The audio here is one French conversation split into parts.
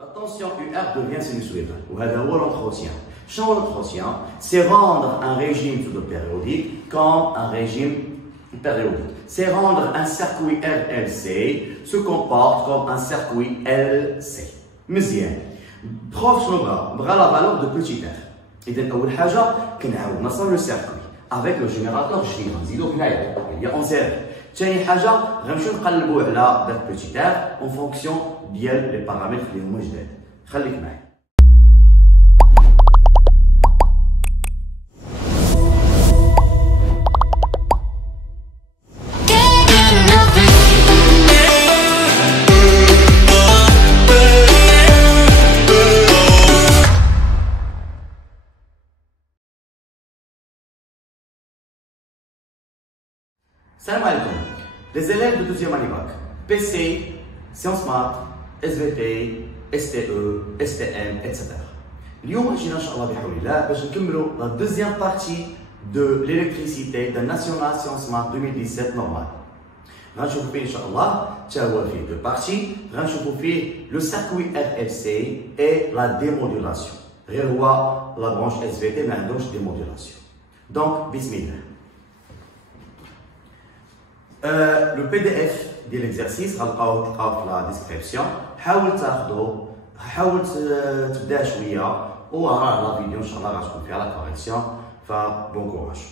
La tension UR devient sinusoïdale. وهذا هو l'entretien. Changer l'entretien, c'est rendre un régime pseudo-périodique comme un régime périodique. C'est rendre un circuit RLC se comporte comme un circuit LC. مزيان. Prof شنو بغا la valeur de petit r. إذا أول حاجة كنعاود نصل le circuit avec le générateur جديد غنزيدو هنايا اللي هي اون سيري. ثاني حاجة غنمشيو نقلبو على داك petit r en fonction ديال لي بارامتر اللي هما جداد. خليك معايا. Salam alaikum. Les élèves de deuxième année bac, PC, Sciences Maths, SVT, STE, STM, etc. اليوم جينا ان شاء الله بحول الله باش نكملوا la deuxième partie de l'électricité de National Sciences Maths 2017 normal. غنشوفوا فيه ان شاء الله تا هو فيه deux parties. غنشوفوا فيه le circuit RLC et la démodulation. غير هو la branche SVT ما عندهمش démodulation. Donc بسم الله. Le PDF de l'exercice غتلقاوه في la description. حاول تاخذو حاول تبدا شويه وراه لا فيديو ان شاء الله غتكون فيها لا correction. Bon courage.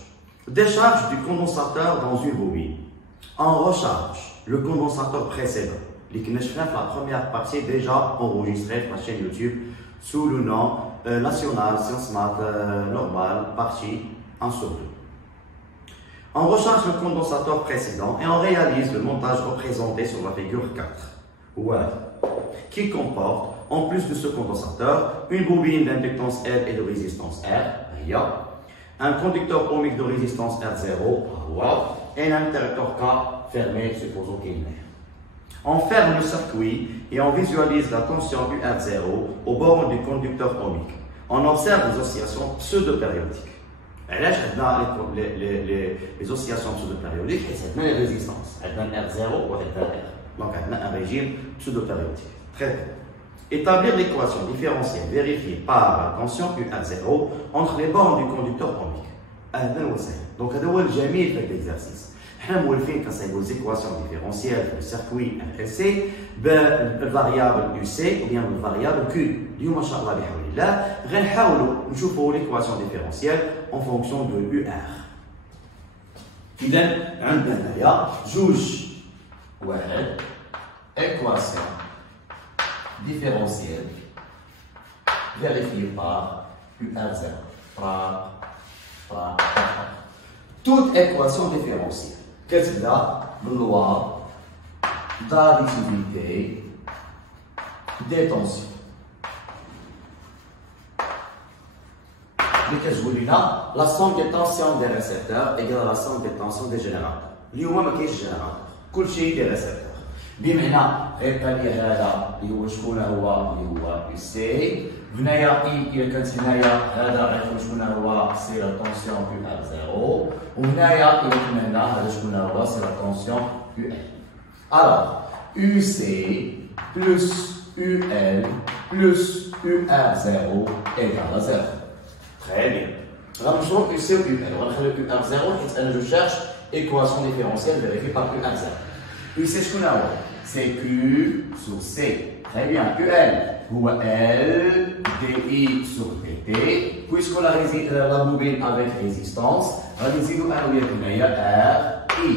Décharge du condensateur dans une bobine. On recharge le condensateur précédent. اللي كنا شفناه في la première partie déjà enregistré sur la chaîne YouTube sous le nom National Sciences Maths normal partie 1 sur 2. On recharge le condensateur précédent et on réalise le montage représenté sur la figure 4. Ouais. Qui comporte, en plus de ce condensateur, une bobine d'inductance L et de résistance R, RIA, un conducteur ohmique de résistance R0, et un interrupteur K fermé, supposons qu'il est. On ferme le circuit et on visualise la tension UR0 au bord du conducteur ohmique. On observe les oscillations pseudo-périodiques. علاش عندنا les oscillations pseudo-périodiques حيت عندنا les résistances عندنا R0 وعندنا R. Donc عندنا un régime pseudo-périodique. Très bien. Établir l'équation différentielle vérifiée par la tension UR0 entre les bornes du conducteur ohmique. هذا هو سهل. Donc هذا هو الجميل في هذا l'exercice. حنا مولفين كنصايبوا les équations différentielles في le circuit RLC بالفاريابل UC ou bien بالفاريابل Q. اليوم ان شاء الله بحول الله غنحاولوا نشوفوا l'équation différentielle en fonction de UR. إذا عندنا هنايا جوج واحد équation différentielle vérifiée par UR0. Toute équation différentielle كتبدا باللوا d'additivité des tensions. اللي كتقول لنا la somme des tensions des récepteurs égale la somme des tensions des générateurs. اليوم ما كاينش جينيراتور، كل شيء دي ريسبتور. بمعنى غيبقى لي هذا اللي هو شكون هو اللي هو سي، هنايا اي الا كانت هنايا هذا غيكون شكون هو سي لا طونسيون بي ار زيرو، وهنايا الا كنا هنا هذا شكون هو سي لا طونسيون يو ال. الوغ يو سي بلس يو ال بلس يو ار زيرو ايكال زيرو. Très bien. غنمشيو UC و UL. غنخليو UR0 حيت انا جو شيرش équation différentielle vérifiée par UR0. UC شكون هو؟ سي Q sur C. Très bien. UL هو L DI sur DT. Puisque la bobine avec résistance, غادي نزيدو انا وياك هنايا RI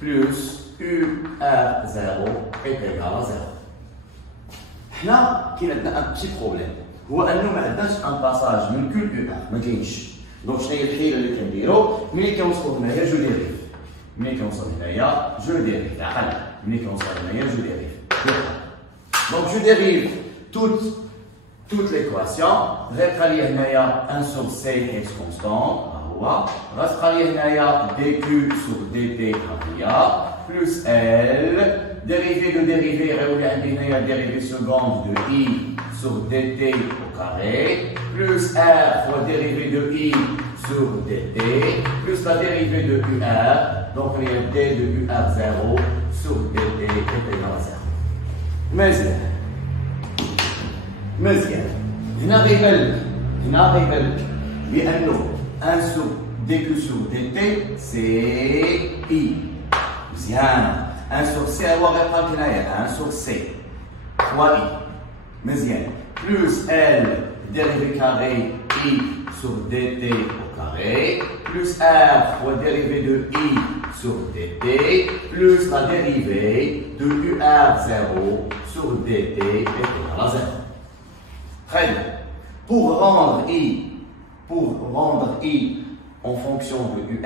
plus UR0 égal 0. حنا كاين عندنا ان بتي بروبليم. هو انه ما عندناش ان باساج من كل UR ما كاينش. دونك شنو هي الحيله اللي كنديرو؟ ملي كنوصلوا هنايا جو ديريف. ملي كنوصل هنايا جو ديريف. عقل. ملي كنوصل هنايا جو ديريف. دونك جو ديريف toute l'équation. غيبقى لي هنايا 1 sur C x constant ها هو. غتبقى لي هنايا dq sur dt هي plus L dérivé de dérivé غيولي عندي هنايا dérivé seconde de I sur dt au carré, plus R fois dérivée de I sur dt, plus la dérivée de UR, donc il y a d de UR0 sur dt est égal à 0. Mais مزيان. هنا غيبان لك بأنه 1 sur dq sur dt c'est i. مزيان. 1 sur c هو غيبقى لك هنايا 1 sur c fois i. مزيان. Plus L dérivé carré i sur dt au carré, plus r fois dérivée de i sur dt, plus la dérivée de ur0 sur dt est égale à 0. Très bien. Pour rendre i en fonction de ur,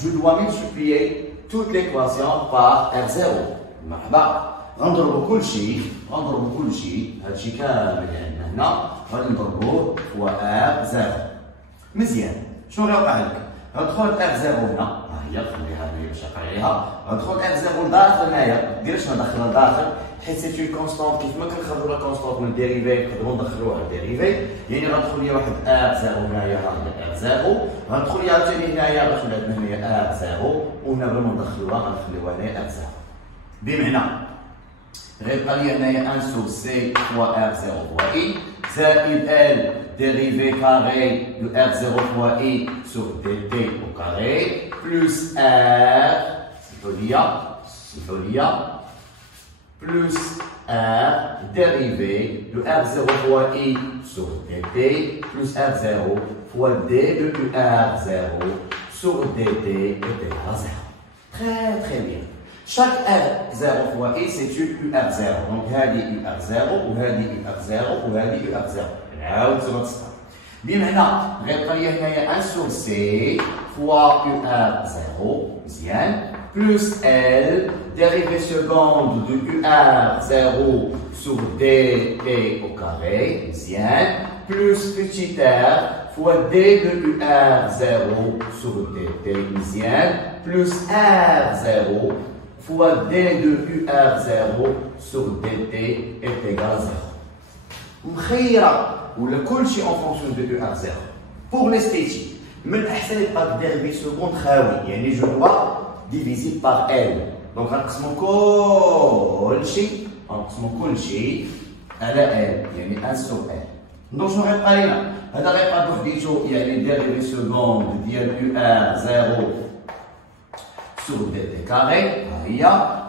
je dois multiplier toute l'équation par r0. مرحبا. غنضربو كل شيء هادشي كامل اللي عندنا هنا غادي نضربوه فوا r0. مزيان. شنو غيوقع لك؟ غتدخل r0 هنا ها هي خليها هنايا باش يقع عليها غتدخل r0 لداخل هنايا ما ديرش ندخلها لداخل حيت سي اون كونستونت كيف ما كنخرجوا لا كونستونت من الديريفي نقدروا ندخلوها للديريفي يعني غتدخل لي واحد r0 هنايا ها هي r0 غتدخل لي عاوتاني هنايا غتولي عندنا هنايا r0 وهنا بلا ما ندخلوها غنخليوها هنايا r0 بمعنى غيبقى لي هنايا 1 sur c fois r0 fois i زائد l dérivé carré de r0 fois i sur dt au carré plus r plus r dérivé de r0 fois i sur dt plus r0 fois d de ur0 sur dt est égal à 0. Très bien. Chaque r0 fois i c'est une ur0. Donc هذه ur0 وهذه ur0 وهذه ur0. نعاود زعما تسطر. بمعنى غيبقى لي هنايا 1 sur c fois ur0 مزيان plus l dérivée seconde de ur0 sur dt au carré مزيان plus petit r fois d de ur0 sur dt مزيان plus r0 fois d de ur0 sur dt est égal à 0. مخيرة ولا كل شيء en fonction de ur0. Pour l'esthétique, من الأحسن يبقى dérivé seconde خاوي يعني je dois diviser par l. Donc غنقسمو كل شيء على l يعني 1 sur l. دونك شنو غيبقى لينا؟ هذا غيبقى بوحديتو يعني dérivé seconde ديال ur0 sur dt carré ها هي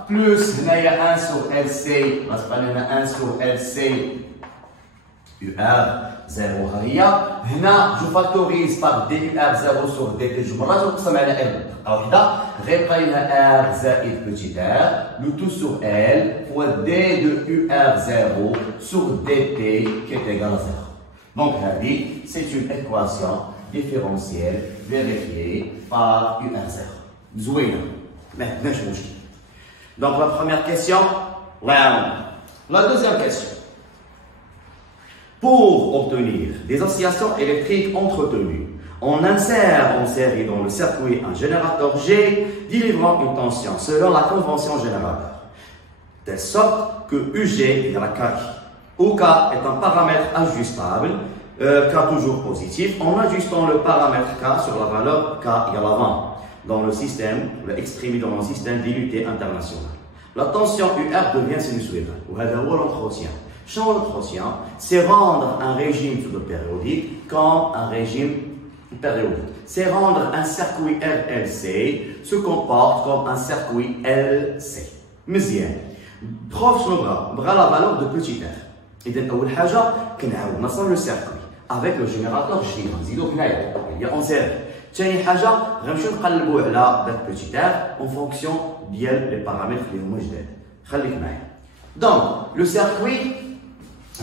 plus هنايا 1 sur lc غتبقى لنا 1 sur lc ur0 ها هي هنا جو فاكتوريز باغ دي ur0 sur dt جوج مرات ونقسم على l دقه وحده غيبقى لنا r زائد petit r le tout sur l fois d de ur0 sur dt qui est égal à 0. Donc هذه c'est une équation différentielle vérifiée par ur0. زوينه ما عندناش مشكل. Donc la première question la deuxième question. Pour obtenir des oscillations électriques entretenues, on insère en série dans le circuit un générateur G délivrant une tension selon la convention générateur, de sorte que UG égale à KI, où K est un paramètre ajustable, K toujours positif, en ajustant le paramètre K sur la valeur K égale à 20 dans le système, exprimé dans un système d'unité internationale. La tension UR devient sinusoïdale, ou l'entretien. Changer l'entretien, c'est rendre un régime pseudo-périodique comme un régime périodique. C'est rendre un circuit RLC se comporte comme un circuit LC. مزيان. بروف شنو بغا la valeur de petit r. إذا أول حاجة كنعاود نصل لو circuit avec le générateur جديد غنزيدو هنايا اللي en série. ثاني حاجة غنمشيو نقلبو على داك petit r en fonction ديال لي بارامتر اللي هما جداد. خليك معايا. Donc le circuit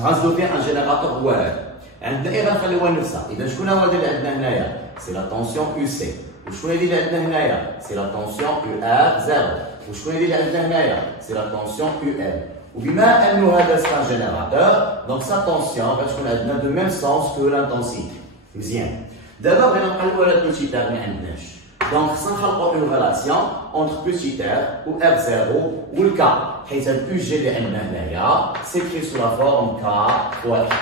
غنزيدو فيه ان جينيراتور هو هذا عندنا ايه غنخليوها نفسها اذا شكون هو اللي عندنا هنايا سي لا طونسيون يو سي وشكون اللي عندنا هنايا سي لا طونسيون يو ار 0 وشكون اللي عندنا هنايا سي لا طونسيون يو ال وبما انه هذا سي ان جينيراتور دونك سا طونسيون غتكون عندنا دو ميم سونس كو لانتونسيتي مزيان دابا بغينا نقلبوا على البوتي تاع ما عندناش دونك خصنا نخلقوا اون ريلاسيون اونتر بوتي تاع و ار 0 والكا حيت هاد يو جي اللي عندنا هنايا سيكري سو لا فورم كا واحد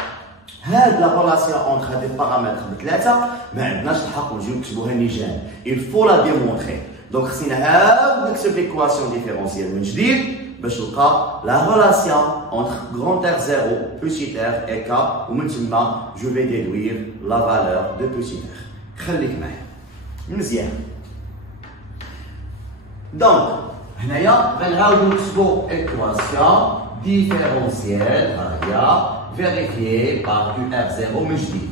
هاد لا ريلاسيون اونتر هاد البارامتر بثلاثه ما عندناش الحق نجيو نكتبوها نيجان il faut la démontrer دونك خصنا نعاود نكتب ليكواسيون ديفيرونسيال من جديد باش نلقى la relation entre grand R 0, petit r et k ومن تما je vais déduire la valeur de petit r. خليك معايا. مزيان. دونك هنايا غنعاودو نكتبو équation différentielle هي vérifiée par UR0 من جديد.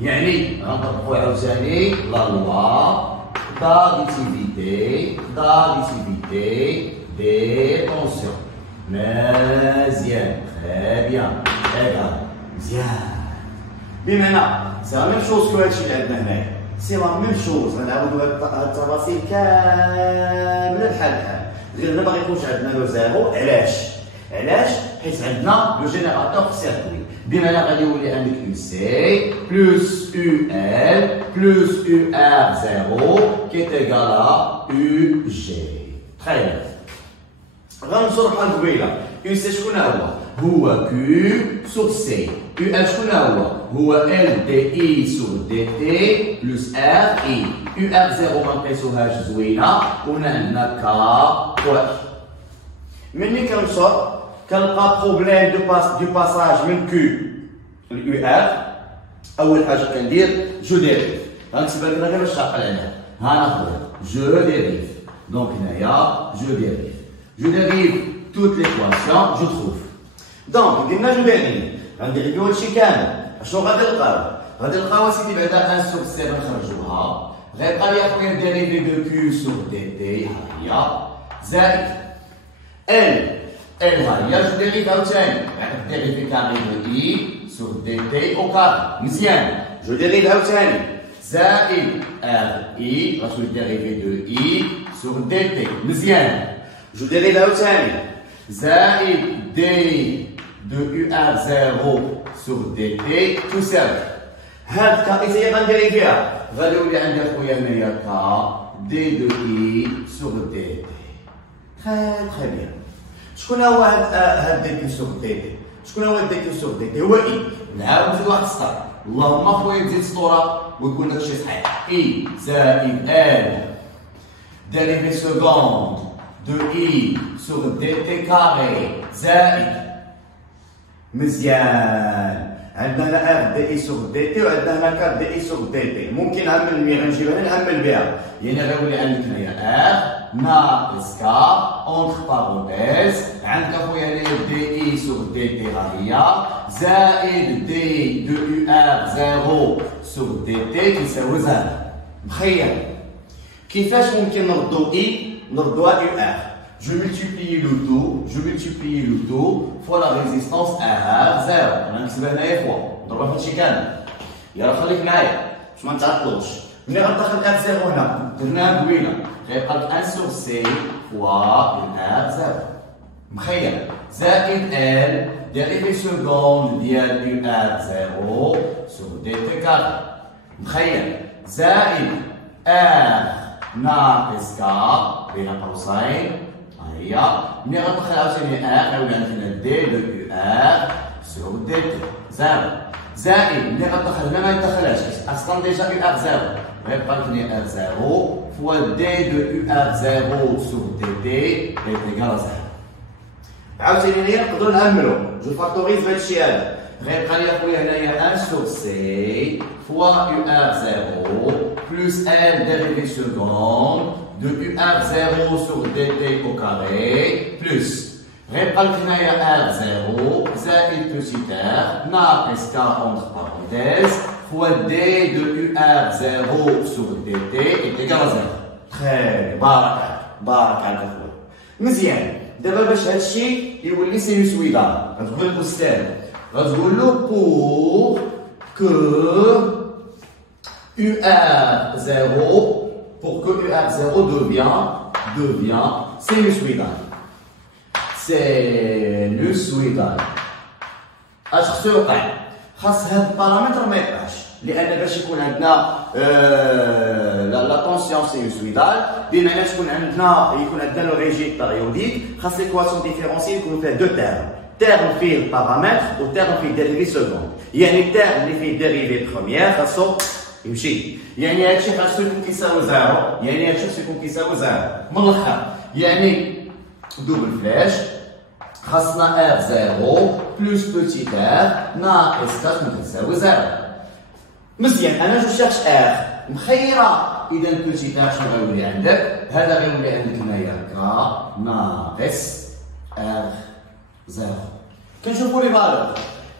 يعني غنطبقو عاوتاني لا لوا d'additivité des tensions. مزيان. Très bien. égal. مزيان. بمعنى سي لا ميم شوز كو هادشي اللي عندنا هنايا. سي لا ميم شوز غنعاودو هاد التفاصيل كامله بحال بحال. غير ما غيكونش عندنا لو زيرو. علاش؟ حيت عندنا لو جينيراتور في سيركوي. بمعنى غادي يولي عندك يو سي بلس يو ال بلس يو ار زيرو كي تيغال ا يو جي. تري بيان. غنشرحها قبيله. يو سي شكون هو كيو سور سي. يو ال شكون هو ال دي اي سور دي تي بلس ار اي. يو ار زيرو ما نقيسوهاش زوينه وهنا عندنا كا واحد. ملي كنشر كنلقى بروبليم دو باساج من كيو اليو ار. اول حاجه كندير جو ديريف. غنكتبها لكم غير باش تعقل عليها. ها ناخذها جو ديريف. دونك هنايا جو ديريف توت ليكواسيون جو تروف. دونك درنا جو ديريف غنديريفيو هادشي كامل. شنو غادي نلقاو؟ غادي نلقاو اسيدي بعدا 1 سور سي غنخرجوها. غيبقى لي اخويا ديريفي دو كيو سور دي تي ها هي زائد ال ها هي جو ديريف عاوتاني. ديريفي كاري دو اي سور دي تي او كاري. مزيان. جو ديريف عاوتاني زائد ار اي غتولي ديريفي دو اي سور دي تي. مزيان. جو ديريف عاوتاني زائد دي دو يو ار زيرو سور دي تي تو سيرف. هاد الكائزه اللي غنديري فيها غادي يولي عندي اخويا هنايا كا دي دو اي سور دي تي. تري بيان. شكون هو هاد دي كي سور دي تي؟ شكون هو دي كي سور دي تي؟ هو اي. نعاود نزيد واحد السطر. اللهم اخويا تزيد سطوره ويكون داكشي صحيح. اي زائد ال ديريفي سكوند دو اي سور دي تي كاري زائد. مزيان. عندنا ار دي اي سور دي تي وعندنا هنا كار دي اي سور دي تي. ممكن نعمل مي غنجيبها هنا نعمل بها. يعني غيولي عندك هنايا ار ناقص كا اونتر بارونتيز. عندك اخويا هنايا دي اي سور دي تي ها هي زائد دي دو يو ار زيرو سور دي تي كيساوي زيرو. مخيل كيفاش ممكن نردو اي نردوها يو ار؟ Je multiplie le tout fois la résistance R0. انا نكتبها هنايا فوا نضربها في هادشي كامل. يلا خليك معايا باش ما نتعطلوش. ملي غندخل R0 هنا درناها قبيله غيبقى لك 1 سور سي فوا R0. مخيل زائد ال ديريفي سكوند ديال يو R0 سور دي تي كاري. مخيل زائد R ناقص كا بين قوسين هي. ملي غندخل عاوتاني ار غيولي عندنا دي دو يو ار سور دي تي زيرو. زائد ملي غندخل هنا ما يدخلهاش اصلا ديجا يو ار زيرو غيبقى لك هنا ار زيرو فوا دي دو يو ار زيرو سور دي تي ايكال زيرو. عاوتاني هنايا نقدروا نعملو جو فاكتوريز بهادشي هذا. غيبقى لي اخويا هنايا 1 سور سي فوا يو ار زيرو بلس ال ديريفي سكوند de UR0 sur dt au carré plus غيبقى لك هنايا R0 زائد petit r ناقص k entre parenthèses fois d de UR0 sur dt est égal à 0. très بارك عليك اخويا. مزيان. دابا باش هادشي يولي سينوسويدال غتقول للاستاذ غتقول له pour que UR0 pour que UR0 devient sinusoïdal. Sinusoïdal. اش خصو يوقع؟ خاص هاد البارامتر ما يوقعش لان باش يكون عندنا لا طونسيون سينوسويدال بمعنى يكون عندنا لو ريجيم باريوديك خاص ليكواسيون ديفيرونسيال يكونوا فيها دو تيرم فيه البارامتر وتيرم فيه ديريفي سكوند. يعني التيرم اللي فيه ديريفي بروميير خاصو يمشي. يعني هادشي خاصو يكون كيساوي زيرو. يعني هادشي خاصو يكون كيساوي زيرو. من الاخر يعني double flèche. خاصنا R0 plus petit r ناقص 4 تساوي 0. مزيان انا جو شيرش R مخيره اذا petit r شنو غيولي عندك؟ هذا غيولي عندك هنايا K ناقص R0. كنشوفوا لي فالور.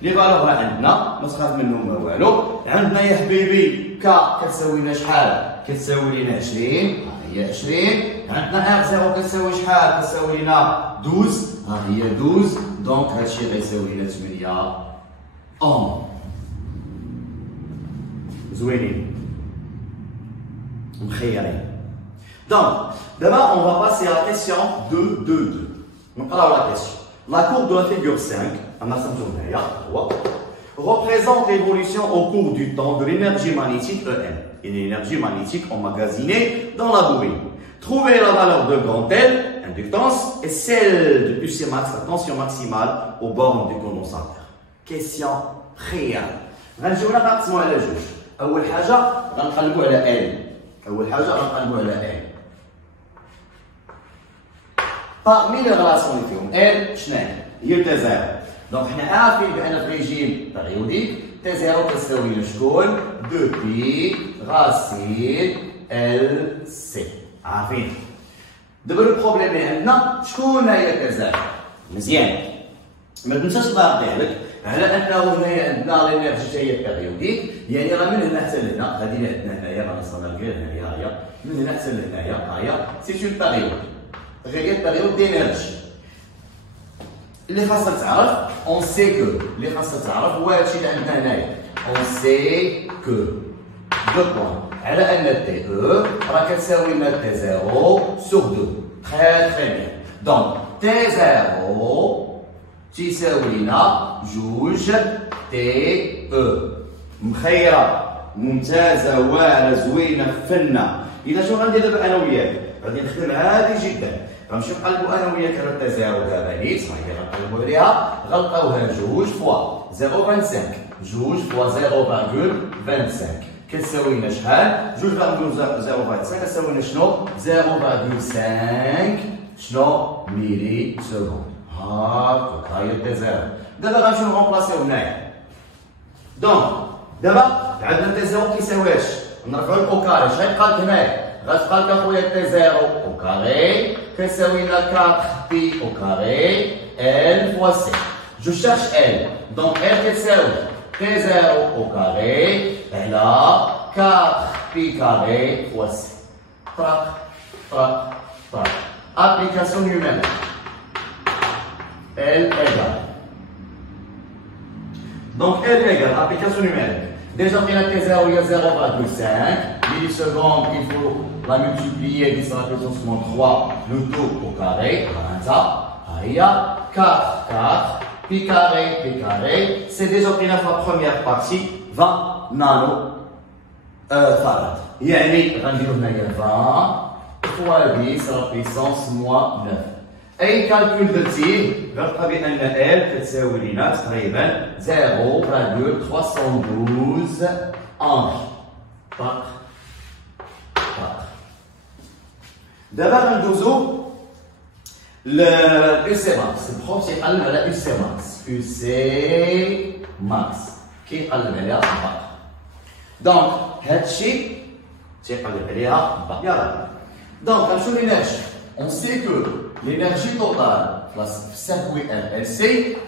لي فالور راه عندنا ما تخاف منهم ما والو. عندنا يا حبيبي K كتساوي لنا شحال؟ كتساوي لنا 20 ها هي 20. عندنا R0 كتساوي شحال؟ كتساوي لنا 12 ها هي 12. دونك هادشي غيساوي لنا 8 اوم. زوينين مخيرين. دونك دابا on va passer à la question 2. نقراو la question. La courbe de la figure 5 أنا سميتو هنايا هو représente l'évolution au cours du temps de l'énergie magnétique EM. Une énergie magnétique emmagasinée dans la bobine. Trouvez la valeur de grand L, inductance, et celle de UC max, la tension maximale aux bornes du condensateur. Question réelle. غنجيو نقسمو على جوج. أول حاجة غنقلبو على L. Parmi les relations اللي فيهم L شنو هي T0. دونك حنا عارفين بأن في ريجيم بيريوديك T0 كتساوي لنا شكون؟ 2 بي غاسين ال سي. عارفين. دابا البروبليم اللي عندنا شكون هي T0؟ مزيان. ما تنساش الله يرضي على انه هنايا عندنا لينيرجي حتى هي بيريوديك، يعني راه من هنا حتى لهنا، هذه اللي عندنا هنايا راه نصنع غير هنايا هي من هنا حتى لهنايا ها هي سي اون بيريود، غير بيريود دينيرجي. اللي خاصك تعرف اون سي كو، اللي خاصك تعرف هو هادشي اللي عندنا هنايا، اون سي كو دو بوان على ان تي او راه كتساوي لنا تي 0 سور 2. تري تري بيان. دونك تي 0 تساوي لنا جوج تي او. مخيره ممتازه واعره زوينه فنه. اذا شنو غندير دابا انا وياك؟ غادي نخدم عادي جدا، غنمشيو نقلبوا انا وياك على تي 0 دابا نيت، ها هي غنقلبوا عليها غنلقاوها جوج فوا 0.25، جوج فوا 0.25 كتساوي لنا شحال؟ جوج فاغ 0.5 كتساوي لنا شنو؟ 0.5 شنو؟ ميلي سكوند. هاكا ها هي تي 0. دابا غنمشيو نغومبلاسيو هنايا. دونك دابا عندنا تي 0 كيساوي اش؟ نرفعو الاو كاري، اش غيبقى لك هنايا؟ غتبقى لك اخويا تي 0 او كاري كيساوي لنا 4 بي او كاري ال فوا سي. جو شيرش ال، دونك ال كتساوي تي 0 او كاري على 4 بي كاري فوا سي. طراق طراق طراق. ابليكاسيون نيميريك. L égale. Donc L égale application numérique. Déjà pris la T0 il y a 0,5 millisecondes, il faut la multiplier par la puissance moins 3 le tout au carré. Il y a 4 pi carré. C'est déjà pris la première partie 20 nano farad. يعني غنديرو هنايا 20 fois 10 à la puissance moins 9. اي كالكول درتيه غتلقى بان ال كتساوي لنا تقريبا 0.312 انغ. طاق طاق. دابا غندوزو لليو سي ماكس. البروف تيقلب على يو سي ماكس. يو سي ماكس كيقلب عليها باق. دونك هادشي تيقلب عليها باق. يلاه دونك غنمشيو للانرجي. On sait que l'énergie totale dans le circuit MLC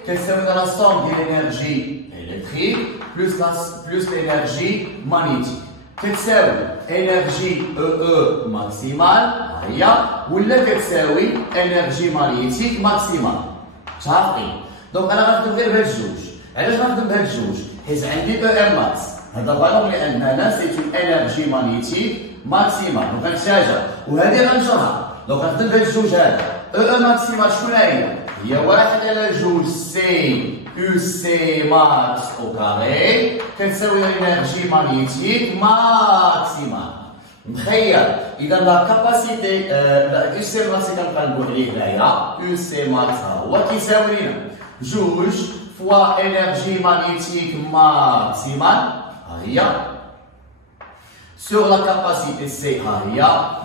c'est la somme de l'énergie électrique plus l'énergie magnétique. C'est l'énergie EE maximale ou l'énergie magnétique maximale. Donc, elle va devenir belle juge. Elle va devenir belle juge. Et c'est un EM max. C'est une énergie magnétique maximale. Donc, elle change. Ou elle est دونك غنخدم بهاد الجوج هذا او ماكسيمال شكون هي 1 على جوج سي يو سي ماكس او كاري كتساوي الانرجي ماغنيتيك ماكسيمال. مخير اذا لا كاباسيتي يو سي ماكس كنقلبو عليه هنايا يو سي ماكس هو كيساوي لنا جوج فوا انرجي ماغنيتيك ماكسيمال ها هي sur la capacité C,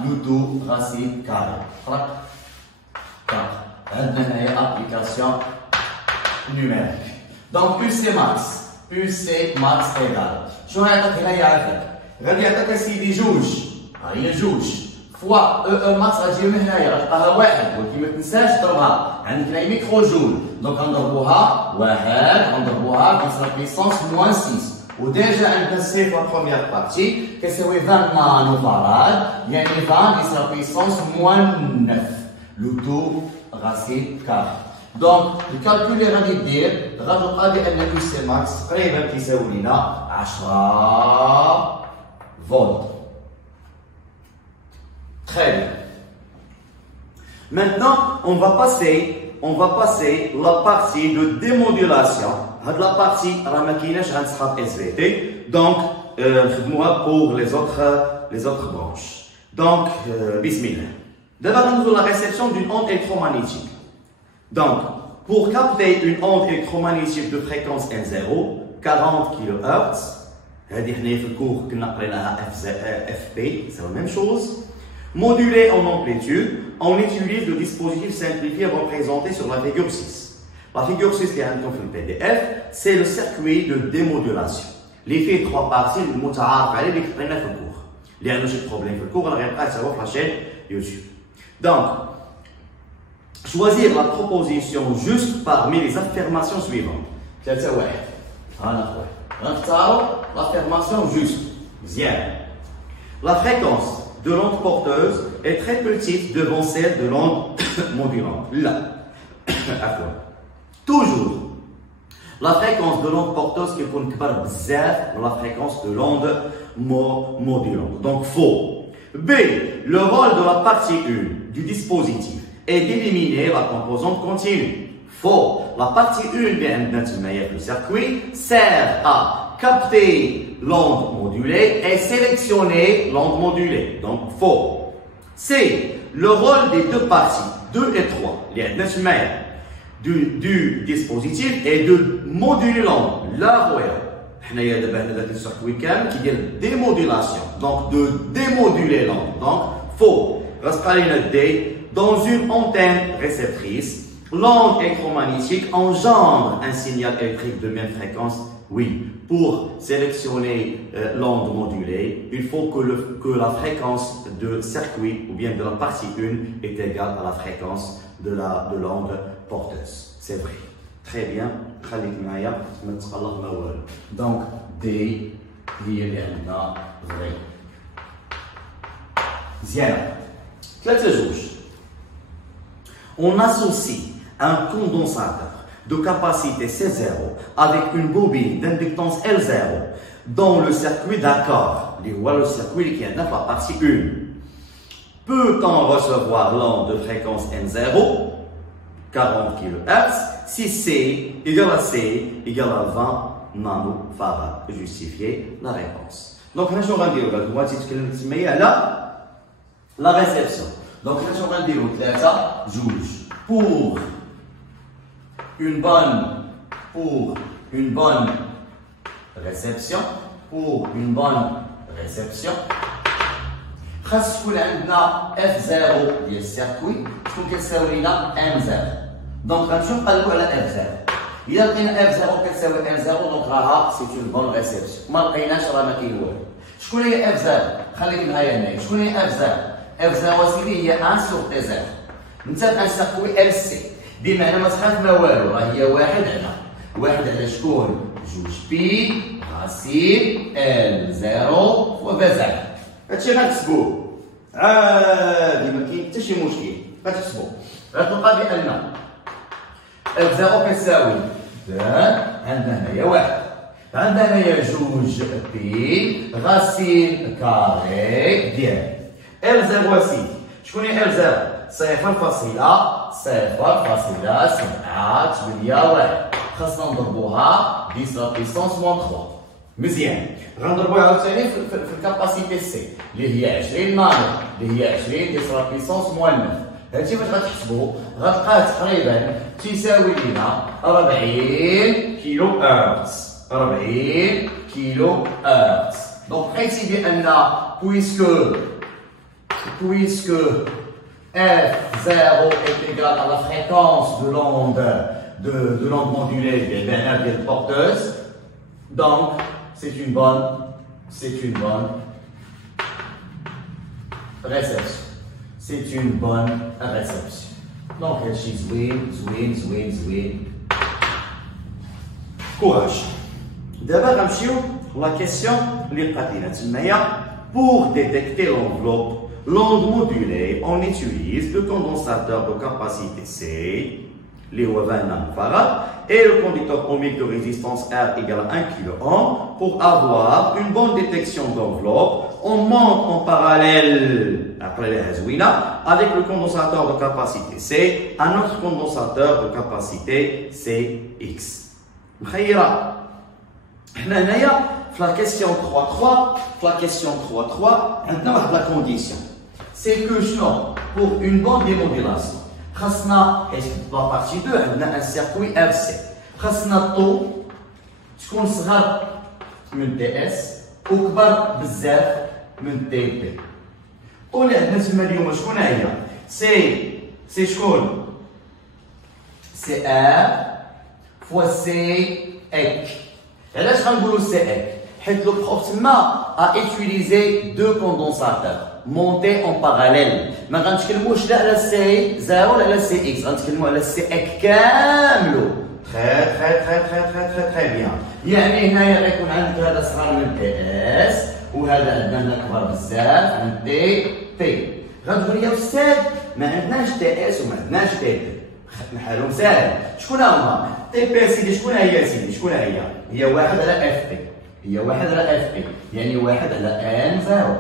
le tout racine carré. عندنا هنايا ابليكاسيون نيميريك. دونك UC ماكس ايغال شنو يعطيك هنايا عندك؟ غادي يعطيك اسيدي جوج، ها هي جوج فوا او ماكس غتجي من هنايا غتلقاها واحد، ولكن ما تنساش تضربها عندك هنايا ميكرو جول، دونك غنضربوها واحد غنضربوها ديس لا بيسونس موان 6. وديجا عندنا سي في لا بروميير بارتي كيساوي 20 نانو فاراد، يعني 20 ديس لا بيسونس موان 9 لو تو غاسي كاري. دونك الكالكول اللي غادي دير غتلقى بان يو سي ماكس تقريبا كيساوي لنا 10 فولت. Très bien. Maintenant, on va passer la partie de démodulation. La partie, SVT, donc pour les autres branches. Donc, bismillah. D'abord, nous avons la réception d'une onde électromagnétique. Donc, pour capter une onde électromagnétique de fréquence N0, 40 kHz, FP, c'est la même chose. Modulé en amplitude, on utilise le dispositif simplifié représenté sur la figure 6. La figure 6 qui est un le PDF, c'est le circuit de démodulation. L'effet 3 parties, le motard, les qui prennent le cours. Il y a un autre problème le cours, on reviendra sur la chaîne YouTube. Donc, choisir la proposition juste parmi les affirmations suivantes. L'affirmation juste. Bien. La fréquence de l'onde porteuse est très petite devant celle de l'onde modulante. Là. Toujours. La fréquence de l'onde porteuse qui est la fréquence de l'onde modulante. Donc faux. B. Le rôle de la partie 1 du dispositif est d'éliminer la composante continue. Faux. La partie 1 du circuit sert à capter l'onde modulée et sélectionner l'onde modulée. Donc, faux. C. Le rôle des deux parties, 2 et 3, du dispositif est de moduler l'onde. Là, il y a un circuit qui dit démodulation. Donc, de démoduler l'onde. Donc, faux. D. Dans une antenne réceptrice, l'onde électromagnétique engendre un signal électrique de même fréquence. Oui, pour sélectionner l'onde modulée, il faut que la fréquence de circuit ou bien de la partie 1 est égale à la fréquence de l'onde porteuse. C'est vrai. Très bien. Donc, D, vrai. Bien. On associe un condensateur de capacité C0 avec une bobine d'inductance L0 dans le circuit d'accord, le circuit qui est dans la partie 1. Peut-on recevoir l'onde de fréquence N0, 40 kHz, si C égale à 20 nanofarad? Justifier la réponse. Donc, nous allons dire la réception. Donc, nous allons dire pour une bonne réception, خاص تكون عندنا F0 ديال السيركوي تكون كتساوي لنا M0. دونك غنمشيو نقلبو على F0. إلا لقينا F0 كتساوي M0 دونك راها سي اون بون ريسبسيون. ما لقيناش راه ما كاين والو. شكون هي F0؟ خليك معايا هنايا. شكون هي F0؟ F0 اسيدي هي 1 سور T0. انت ان سيركوي LC. بمعنى ما تخاف ما والو، راه هي واحد هنا. واحد على شكون؟ جوج بي غاسين L0 فوا بازال. هادشي غتحسبوه عادي ما كاين حتى شي مشكل، غتحسبوه غتلقى بان F0 كتساوي عندنا هنايا واحد، عندنا هنايا جوج بي غاسين كاري ديال L0 اسيدي. شكون هي L0؟ 0.0.781. خاصنا نضربوها 10 لا بيسونس موان 3. مزيان. غنضربوها عاوتاني في الكاباسيتي سي اللي هي 20 نانو اللي هي 20 10 لا بيسونس موان 9. هادشي فاش غتحسبو غتلقاه تقريبا تيساوي لينا 40 كيلو هرتز. 40 كيلو هرتز. دونك بقيتي بان بويسكو F0 est égal à la fréquence de l'onde modulée des BNF porteuse. Donc, c'est une bonne réception. C'est une bonne réception. Donc, je zwin. Courage. D'abord, la question pour détecter l'enveloppe, l'onde modulée, on utilise le condensateur de capacité C, les 20 nanofarad, et le conducteur ohmique de résistance R égale à 1 kΩ. Pour avoir une bonne détection d'enveloppe, on monte en parallèle avec le condensateur de capacité C à notre condensateur de capacité CX. La question 3.3, la condition. C'est que pour une bonne démodulation, la partie 2, on a un circuit RC. On a taux, تكون صغر من TS وكبر بزاف من TP. واللي عندنا تما اليوم شكون هي؟ سي شكون؟ سي R فوا سي إك. علاش غنقولوا سي إك؟ حيت لو بروف تما a utilisé deux condensateurs montés en parallèle. ما غنتكلموش لا على سي 0 ولا على سي إكس، غنتكلموا على سي إك كاملو. très bien. يعني هنايا غيكون عندك هذا صغار من تي اس وهذا عندنا كبر بزاف من تي بي. غتقول لي يا استاذ ما عندناش تي اس وما عندناش تي بي. حالهم ساهل. شكون هما؟ تي بي سيدي شكون هي سيدي؟ شكون هي؟ هي واحد على اف بي. هي واحد على اف بي، يعني واحد على ان زيرو.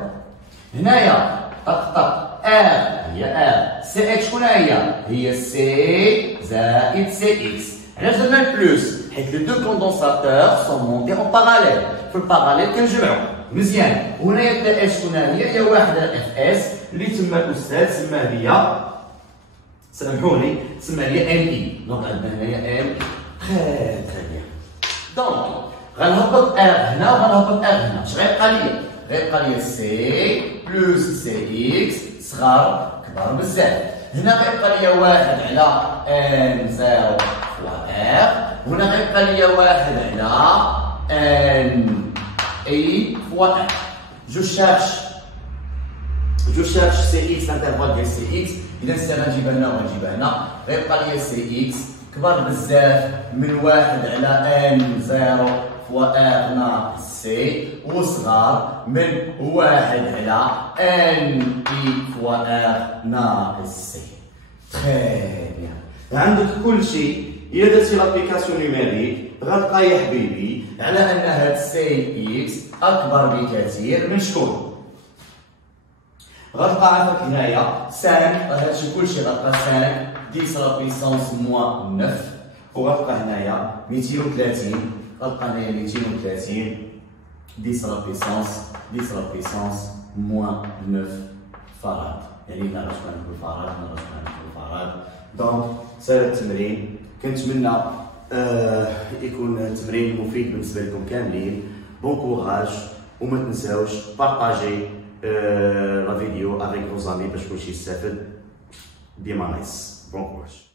هنايا طق ار هي ار، سي اكس شكون هي؟ هي سي زائد سي اكس. علاش درنا البلوس؟ حيت لي دو كوندونساتور سون مونتي اون باراليل. في الباراليل كنجمعو مزيان. وهنايا تي اس شكون هي واحد على اف اس اللي تما الاستاذ سماها ليا، سامحوني سماها ليا ام اي. دونك عندنا هنايا ام اي. تري بيان. دونك غنهبط ار هنا وغنهبط ار هنا. اش غيبقى ليا؟ غيبقى ليا سي بلوس سي اكس صغار كبار بزاف. هنا غيبقى ليا واحد على ان زيرو فوا ار، وهنا غيبقى ليا واحد على ان اي فوا ار. جو شيرش سي اكس انترفال ديال سي اكس. اذا سي غنجيبها هنا وغنجيبها هنا. غيبقى ليا سي اكس كبر بزاف من واحد على ان زيرو فوا ار ناقص سي، وصغار من واحد على ان اي فوا ار ناقص سي. تري بيان. عندك كل شيء. إلا درتي لابليكاسيون نيميريك غتلقى يا حبيبي على أن هاد سي إكس أكبر بكثير من شكون؟ غتلقى عندك هنايا 5، هادشي كلشي غتلقى 5 10 لا بيسونس موان 9، وغتلقى هنايا 230، غتلقى هنايا 230 10 لا بيسونس موان 9 فراد. يعني هنا غتكون عندك الفراد، هنا غتكون عندك الفراد. دونك ساهل التمرين. كنتمنى يكون تمرين مفيد بالنسبه لكم كاملين. بون كوراج، وما تنساوش بارطاجي لا فيديو افيك فوز امي باش كلشي يستافد. ديما نايس. بون كوراج.